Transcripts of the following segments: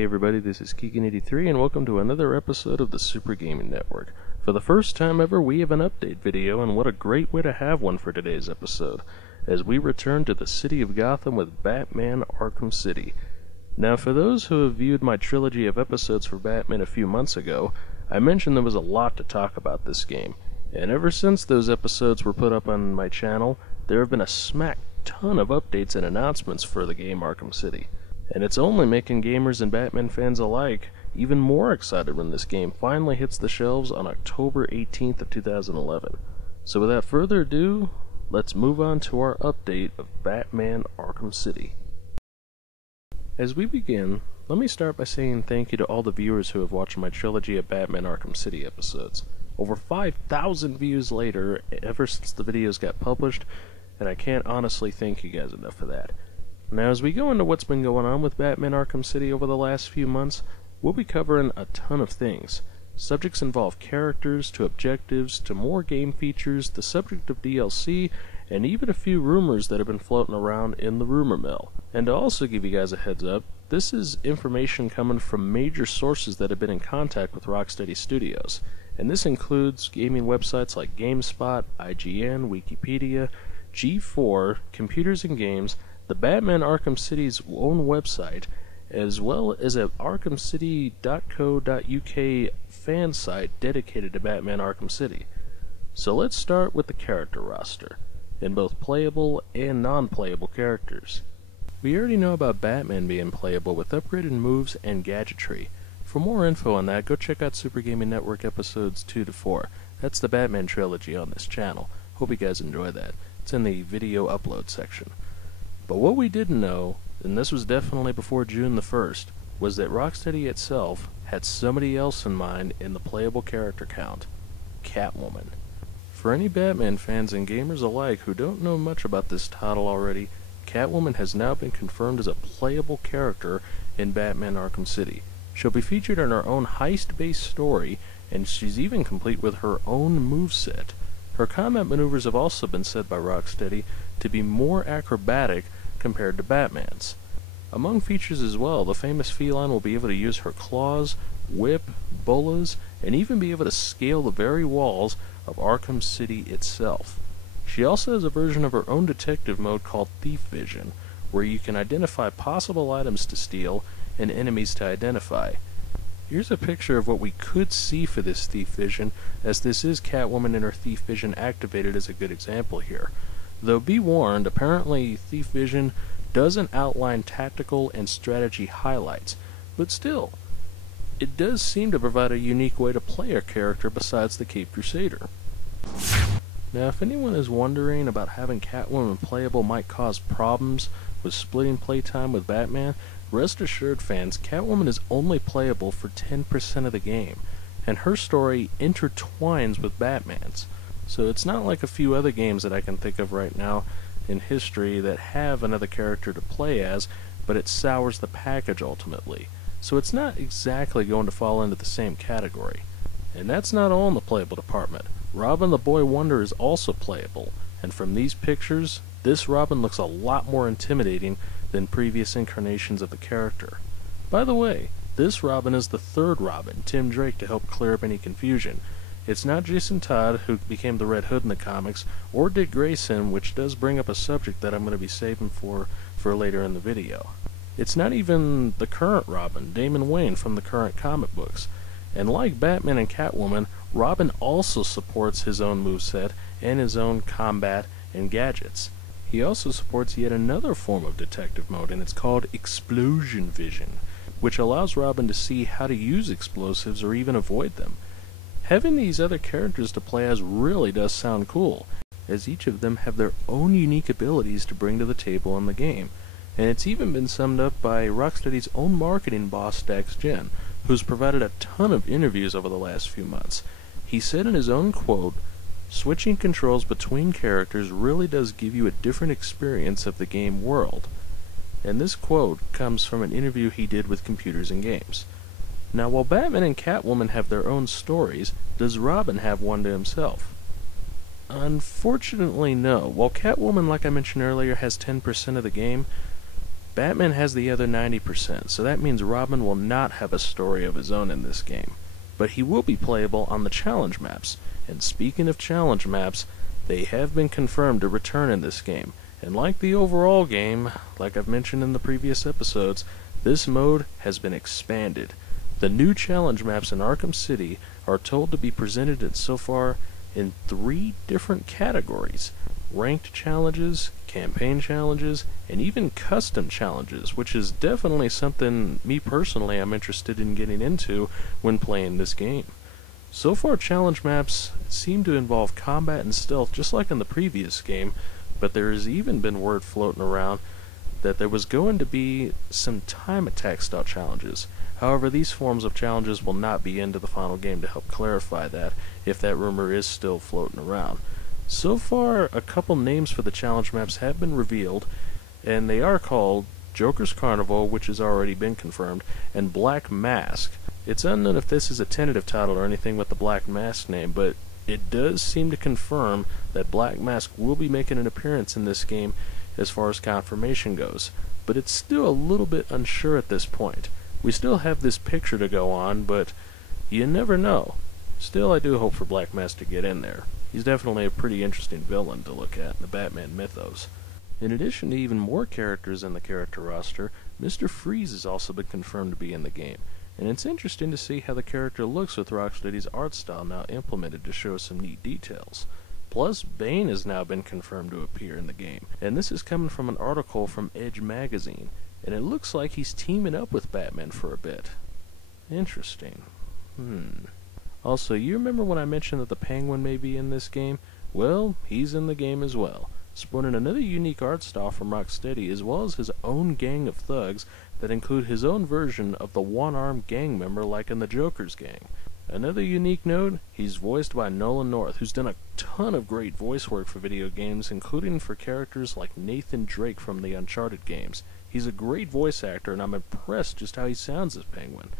Hey everybody, this is Keegan83 and welcome to another episode of the Super Gaming Network. For the first time ever, we have an update video, and what a great way to have one for today's episode, as we return to the city of Gotham with Batman Arkham City. Now, for those who have viewed my trilogy of episodes for Batman a few months ago, I mentioned there was a lot to talk about this game, and ever since those episodes were put up on my channel, there have been a smack ton of updates and announcements for the game Arkham City. And it's only making gamers and Batman fans alike even more excited when this game finally hits the shelves on October 18th of 2011. So without further ado, let's move on to our update of Batman Arkham City. As we begin, let me start by saying thank you to all the viewers who have watched my trilogy of Batman Arkham City episodes. Over 5,000 views later, ever since the videos got published, and I can't honestly thank you guys enough for that. Now, as we go into what's been going on with Batman Arkham City over the last few months, we'll be covering a ton of things. Subjects involve characters, to objectives, to more game features, the subject of DLC, and even a few rumors that have been floating around in the rumor mill. And to also give you guys a heads up, this is information coming from major sources that have been in contact with Rocksteady Studios. And this includes gaming websites like GameSpot, IGN, Wikipedia, G4, Computers and Games, the Batman Arkham City's own website, as well as a arkhamcity.co.uk fan site dedicated to Batman Arkham City. So let's start with the character roster, in both playable and non-playable characters. We already know about Batman being playable with upgraded moves and gadgetry. For more info on that, go check out Super Gaming Network episodes 2 to 4. That's the Batman trilogy on this channel. Hope you guys enjoy that. It's in the video upload section. But what we didn't know, and this was definitely before June the 1st, was that Rocksteady itself had somebody else in mind in the playable character count: Catwoman. For any Batman fans and gamers alike who don't know much about this title already, Catwoman has now been confirmed as a playable character in Batman Arkham City. She'll be featured in her own heist-based story, and she's even complete with her own moveset. Her combat maneuvers have also been said by Rocksteady to be more acrobatic compared to Batman's. Among features as well, the famous feline will be able to use her claws, whip, bolas, and even be able to scale the very walls of Arkham City itself. She also has a version of her own detective mode called Thief Vision, where you can identify possible items to steal and enemies to identify. Here's a picture of what we could see for this Thief Vision, as this is Catwoman and her Thief Vision activated as a good example here. Though be warned, apparently Thief Vision doesn't outline tactical and strategy highlights, but still, it does seem to provide a unique way to play a character besides the Caped Crusader. Now, if anyone is wondering about having Catwoman playable might cause problems with splitting playtime with Batman, rest assured fans, Catwoman is only playable for 10% of the game, and her story intertwines with Batman's. So it's not like a few other games that I can think of right now in history that have another character to play as, but it sours the package ultimately. So it's not exactly going to fall into the same category. And that's not all in the playable department. Robin the Boy Wonder is also playable, and from these pictures, this Robin looks a lot more intimidating than previous incarnations of the character. By the way, this Robin is the third Robin, Tim Drake, to help clear up any confusion. It's not Jason Todd, who became the Red Hood in the comics, or Dick Grayson, which does bring up a subject that I'm going to be saving for later in the video. It's not even the current Robin, Damon Wayne, from the current comic books. And like Batman and Catwoman, Robin also supports his own moveset and his own combat and gadgets. He also supports yet another form of detective mode, and it's called Explosion Vision, which allows Robin to see how to use explosives or even avoid them. Having these other characters to play as really does sound cool, as each of them have their own unique abilities to bring to the table in the game, and it's even been summed up by Rocksteady's own marketing boss, Dax Jen, who's provided a ton of interviews over the last few months. He said in his own quote, "Switching controls between characters really does give you a different experience of the game world." And this quote comes from an interview he did with Computers and Games. Now, while Batman and Catwoman have their own stories, does Robin have one to himself? Unfortunately, no. While Catwoman, like I mentioned earlier, has 10% of the game, Batman has the other 90%, so that means Robin will not have a story of his own in this game. But he will be playable on the challenge maps. And speaking of challenge maps, they have been confirmed to return in this game. And like the overall game, like I've mentioned in the previous episodes, this mode has been expanded. The new challenge maps in Arkham City are told to be presented so far in 3 different categories: ranked challenges, campaign challenges, and even custom challenges, which is definitely something me personally I'm interested in getting into when playing this game. So far, challenge maps seem to involve combat and stealth just like in the previous game, but there has even been word floating around that there was going to be some time attack style challenges. However, these forms of challenges will not be into the final game to help clarify that, if that rumor is still floating around. So far, a couple names for the challenge maps have been revealed, and they are called Joker's Carnival, which has already been confirmed, and Black Mask. It's unknown if this is a tentative title or anything with the Black Mask name, but it does seem to confirm that Black Mask will be making an appearance in this game as far as confirmation goes, but it's still a little bit unsure at this point. We still have this picture to go on, but you never know. Still, I do hope for Black Mask to get in there. He's definitely a pretty interesting villain to look at in the Batman mythos. In addition to even more characters in the character roster, Mr. Freeze has also been confirmed to be in the game, and it's interesting to see how the character looks with Rocksteady's art style now implemented to show some neat details. Plus, Bane has now been confirmed to appear in the game, and this is coming from an article from Edge magazine, and it looks like he's teaming up with Batman for a bit. Interesting. Also, you remember when I mentioned that the Penguin may be in this game? Well, he's in the game as well, sporting another unique art style from Rocksteady, as well as his own gang of thugs that include his own version of the one-armed gang member like in the Joker's gang. Another unique note, he's voiced by Nolan North, who's done a ton of great voice work for video games, including for characters like Nathan Drake from the Uncharted games. He's a great voice actor, and I'm impressed just how he sounds as Penguin.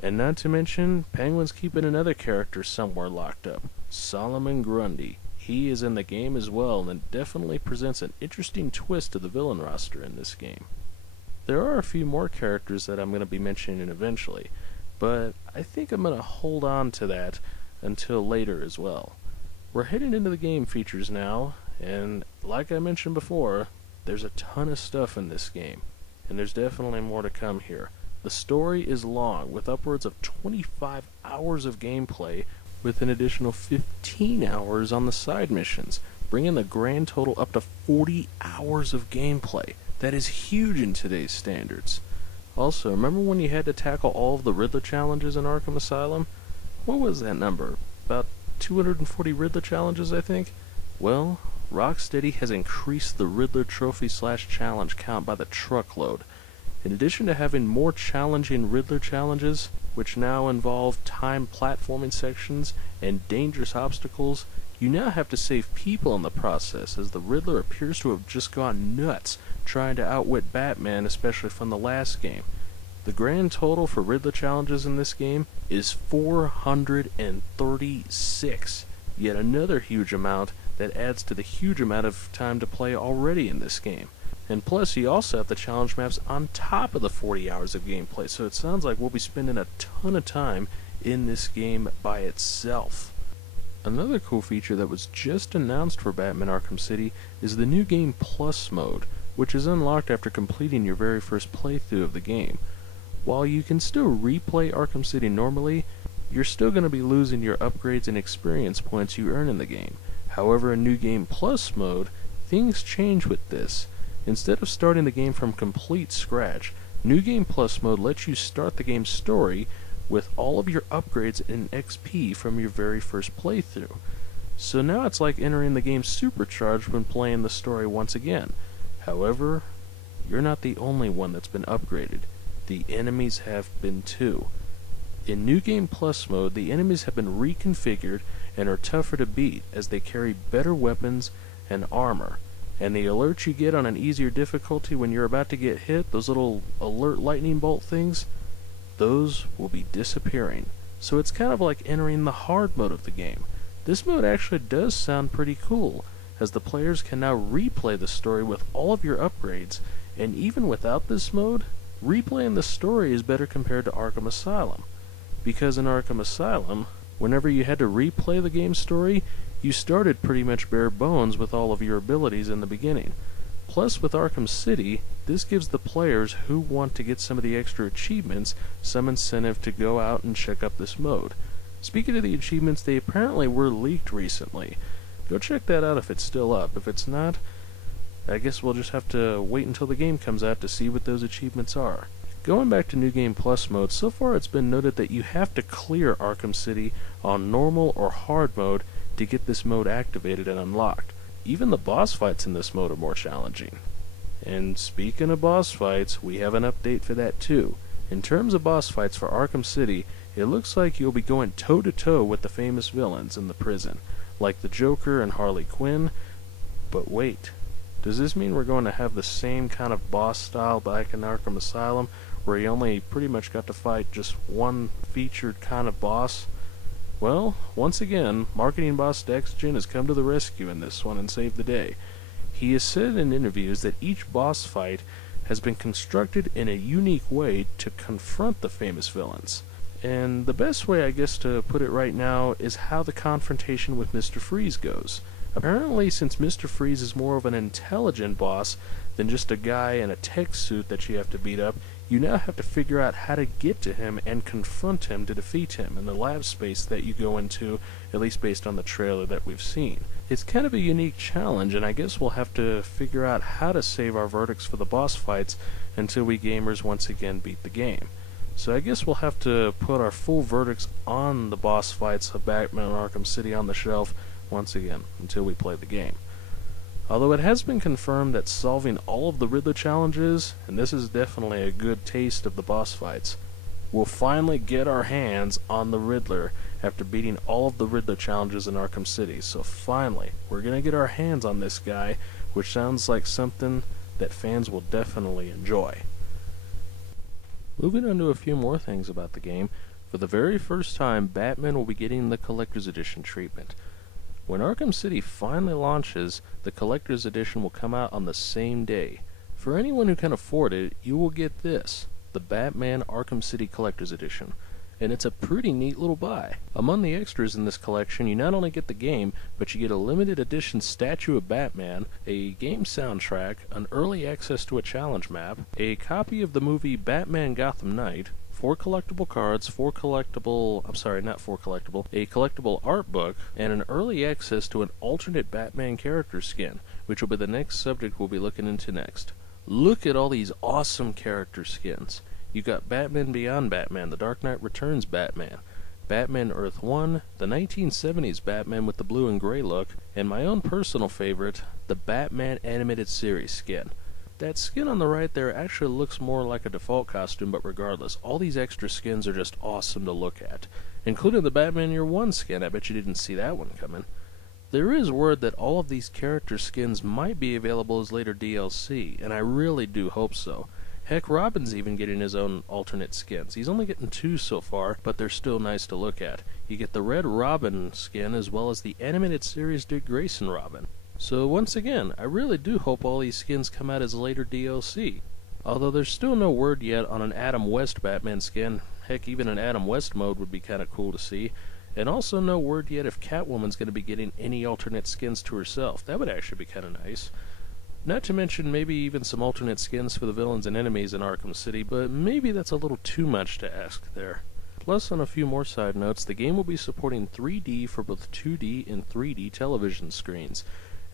And not to mention, Penguin's keeping another character somewhere locked up, Solomon Grundy. He is in the game as well, and it definitely presents an interesting twist to the villain roster in this game. There are a few more characters that I'm going to be mentioning eventually, but I think I'm going to hold on to that until later as well. We're heading into the game features now, and like I mentioned before, there's a ton of stuff in this game, and there's definitely more to come here. The story is long, with upwards of 25 hours of gameplay, with an additional 15 hours on the side missions, bringing the grand total up to 40 hours of gameplay. That is huge in today's standards. Also, remember when you had to tackle all of the Riddler challenges in Arkham Asylum? What was that number? About 240 Riddler challenges, I think? Well, Rocksteady has increased the Riddler trophy/challenge count by the truckload. In addition to having more challenging Riddler challenges, which now involve time platforming sections and dangerous obstacles, you now have to save people in the process, as the Riddler appears to have just gone nuts trying to outwit Batman, especially from the last game. The grand total for Riddler challenges in this game is 436, yet another huge amount that adds to the huge amount of time to play already in this game. And plus, you also have the challenge maps on top of the 40 hours of gameplay, so it sounds like we'll be spending a ton of time in this game by itself. Another cool feature that was just announced for Batman Arkham City is the new Game Plus mode, which is unlocked after completing your very first playthrough of the game. While you can still replay Arkham City normally, you're still going to be losing your upgrades and experience points you earn in the game. However, in New Game Plus mode, things change with this. Instead of starting the game from complete scratch, New Game Plus mode lets you start the game's story with all of your upgrades and XP from your very first playthrough. So now it's like entering the game supercharged when playing the story once again. However, you're not the only one that's been upgraded. The enemies have been too. In New Game Plus mode, the enemies have been reconfigured and are tougher to beat as they carry better weapons and armor. And the alerts you get on an easier difficulty when you're about to get hit, those little alert lightning bolt things, those will be disappearing. So it's kind of like entering the hard mode of the game. This mode actually does sound pretty cool, as the players can now replay the story with all of your upgrades And even without this mode, replaying the story is better compared to Arkham Asylum. Because in Arkham Asylum, whenever you had to replay the game's story, you started pretty much bare bones with all of your abilities in the beginning. Plus, with Arkham City, this gives the players who want to get some of the extra achievements some incentive to go out and check up this mode. Speaking of the achievements, they apparently were leaked recently. Go check that out if it's still up. If it's not, I guess we'll just have to wait until the game comes out to see what those achievements are. Going back to New Game Plus mode, so far it's been noted that you have to clear Arkham City on normal or hard mode to get this mode activated and unlocked. Even the boss fights in this mode are more challenging. And speaking of boss fights, we have an update for that too. In terms of boss fights for Arkham City, it looks like you'll be going toe-to-toe with the famous villains in the prison, like the Joker and Harley Quinn. But wait, does this mean we're going to have the same kind of boss style back in Arkham Asylum, where you only pretty much got to fight just one featured kind of boss? Well, once again, marketing boss Dexgen has come to the rescue in this one and saved the day. He has said in interviews that each boss fight has been constructed in a unique way to confront the famous villains. And the best way, I guess, to put it right now is how the confrontation with Mr. Freeze goes. Apparently, since Mr. Freeze is more of an intelligent boss than just a guy in a tech suit that you have to beat up, you now have to figure out how to get to him and confront him to defeat him in the lab space that you go into, at least based on the trailer that we've seen. It's kind of a unique challenge, and I guess we'll have to figure out how to save our verdicts for the boss fights until we gamers once again beat the game. So I guess we'll have to put our full verdicts on the boss fights of Batman Arkham City on the shelf once again until we play the game. Although it has been confirmed that solving all of the Riddler challenges, and this is definitely a good taste of the boss fights, we'll finally get our hands on the Riddler after beating all of the Riddler challenges in Arkham City. So finally, we're going to get our hands on this guy, which sounds like something that fans will definitely enjoy. Moving on to a few more things about the game, for the very first time, Batman will be getting the Collector's Edition treatment. When Arkham City finally launches, the Collector's Edition will come out on the same day. For anyone who can afford it, you will get this, the Batman Arkham City Collector's Edition, and it's a pretty neat little buy. Among the extras in this collection, you not only get the game, but you get a limited edition statue of Batman, a game soundtrack, an early access to a challenge map, a copy of the movie Batman Gotham Knight, 4 collectible cards, a collectible art book, and an early access to an alternate Batman character skin, which will be the next subject we'll be looking into next. Look at all these awesome character skins. You got Batman Beyond Batman, The Dark Knight Returns Batman, Batman Earth 1, the 1970s Batman with the blue and gray look, and my own personal favorite, the Batman Animated Series skin. That skin on the right there actually looks more like a default costume, but regardless, all these extra skins are just awesome to look at, including the Batman Year 1 skin. I bet you didn't see that one coming. There is word that all of these character skins might be available as later DLC, and I really do hope so. Heck, Robin's even getting his own alternate skins. He's only getting 2 so far, but they're still nice to look at. You get the Red Robin skin as well as the animated series Dick Grayson Robin. So once again, I really do hope all these skins come out as later DLC. Although there's still no word yet on an Adam West Batman skin. Heck, even an Adam West mode would be kind of cool to see. And also no word yet if Catwoman's going to be getting any alternate skins to herself. That would actually be kind of nice. Not to mention maybe even some alternate skins for the villains and enemies in Arkham City, but maybe that's a little too much to ask there. Plus, on a few more side notes, the game will be supporting 3D for both 2D and 3D television screens.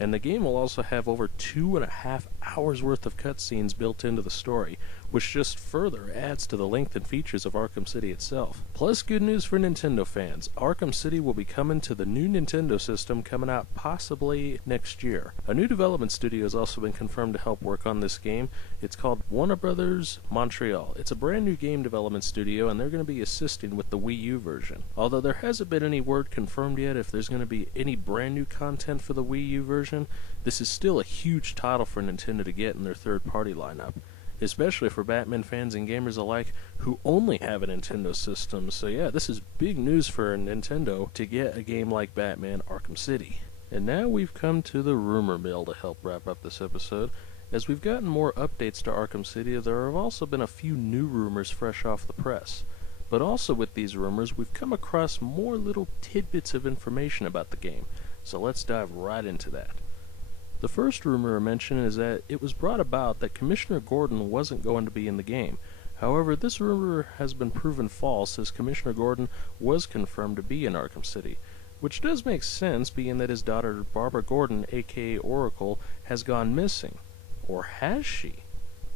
And the game will also have over 2.5 hours worth of cutscenes built into the story, which just further adds to the length and features of Arkham City itself. Plus, good news for Nintendo fans. Arkham City will be coming to the new Nintendo system coming out possibly next year. A new development studio has also been confirmed to help work on this game. It's called Warner Brothers Montreal. It's a brand new game development studio, and they're going to be assisting with the Wii U version. Although there hasn't been any word confirmed yet if there's going to be any brand new content for the Wii U version, this is still a huge title for Nintendo to get in their third-party lineup, especially for Batman fans and gamers alike who only have a Nintendo system. So yeah, this is big news for Nintendo to get a game like Batman Arkham City. And now we've come to the rumor mill to help wrap up this episode. As we've gotten more updates to Arkham City, there have also been a few new rumors fresh off the press. But also with these rumors, we've come across more little tidbits of information about the game, so let's dive right into that. The first rumor I mention is that it was brought about that Commissioner Gordon wasn't going to be in the game. However, this rumor has been proven false, as Commissioner Gordon was confirmed to be in Arkham City, which does make sense being that his daughter Barbara Gordon, aka Oracle, has gone missing. Or has she?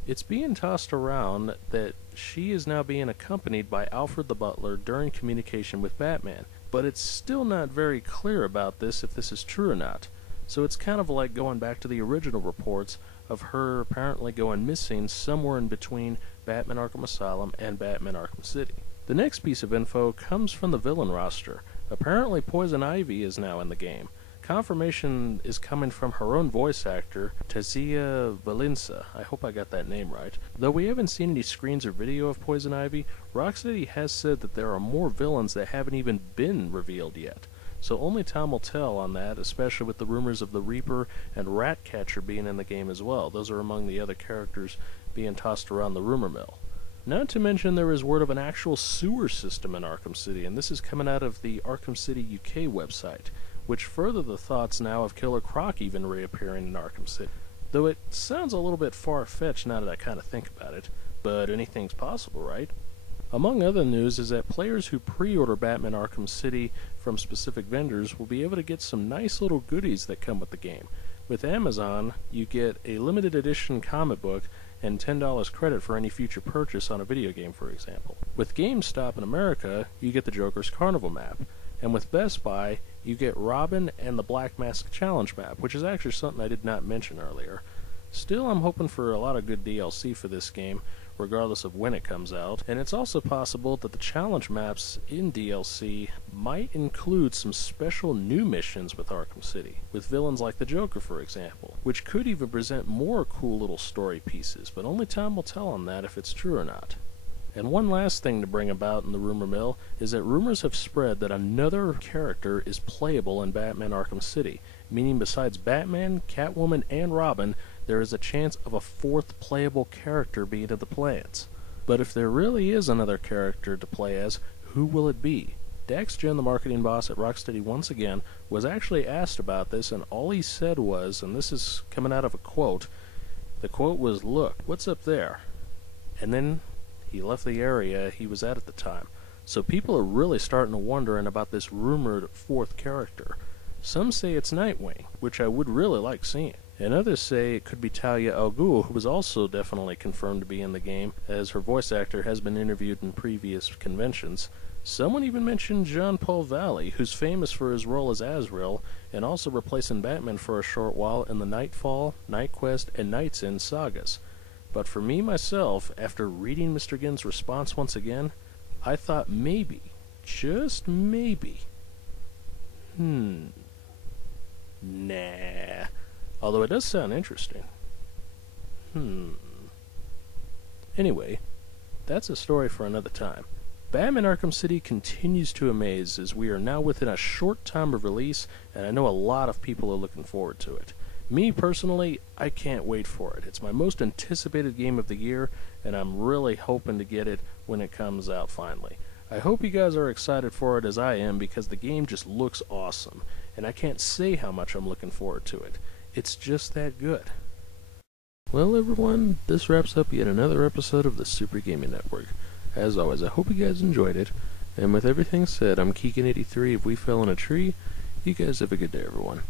It's being tossed around that she is now being accompanied by Alfred the Butler during communication with Batman, but it's still not very clear about this if this is true or not. So it's kind of like going back to the original reports of her apparently going missing somewhere in between Batman Arkham Asylum and Batman Arkham City. The next piece of info comes from the villain roster. Apparently Poison Ivy is now in the game. Confirmation is coming from her own voice actor, Tazia Valenza. I hope I got that name right. Though we haven't seen any screens or video of Poison Ivy, Rocksteady has said that there are more villains that haven't even been revealed yet. So only time will tell on that, especially with the rumors of the Reaper and Ratcatcher being in the game as well. Those are among the other characters being tossed around the rumor mill. Not to mention there is word of an actual sewer system in Arkham City, and this is coming out of the Arkham City UK website, which further the thoughts now of Killer Croc even reappearing in Arkham City. Though it sounds a little bit far-fetched now that I kind of think about it, but anything's possible, right? Among other news is that players who pre-order Batman Arkham City from specific vendors will be able to get some nice little goodies that come with the game. With Amazon, you get a limited edition comic book and $10 credit for any future purchase on a video game, for example. With GameStop in America, you get the Joker's Carnival map. And with Best Buy, you get Robin and the Black Mask Challenge map, which is actually something I did not mention earlier. Still, I'm hoping for a lot of good DLC for this game, regardless of when it comes out, and it's also possible that the challenge maps in DLC might include some special new missions with Arkham City, with villains like the Joker, for example, which could even present more cool little story pieces, but only time will tell on that if it's true or not. And one last thing to bring about in the rumor mill is that rumors have spread that another character is playable in Batman Arkham City, meaning besides Batman, Catwoman, and Robin, there is a chance of a fourth playable character being in the plans. But if there really is another character to play as, who will it be? Dax Jen, the marketing boss at Rocksteady once again, was actually asked about this, and all he said was, and this is coming out of a quote, the quote was, "Look, what's up there?" And then he left the area he was at the time. So people are really starting to wonder about this rumored fourth character. Some say it's Nightwing, which I would really like seeing. And others say it could be Talia al Ghul, who was also definitely confirmed to be in the game, as her voice actor has been interviewed in previous conventions. Someone even mentioned John Paul Valley, who's famous for his role as Azrael, and also replacing Batman for a short while in the Nightfall, Nightquest, and Night's End sagas. But for me, myself, after reading Mr. Ginn's response once again, I thought maybe, just maybe, nah. Although it does sound interesting. Anyway, that's a story for another time. Batman Arkham City continues to amaze, as we are now within a short time of release, and I know a lot of people are looking forward to it. Me, personally, I can't wait for it. It's my most anticipated game of the year, and I'm really hoping to get it when it comes out finally. I hope you guys are excited for it as I am, because the game just looks awesome, and I can't say how much I'm looking forward to it. It's just that good. Well, everyone, this wraps up yet another episode of the Super Gaming Network. As always, I hope you guys enjoyed it, and with everything said, I'm Keegan83 if we fell in a tree. You guys have a good day, everyone.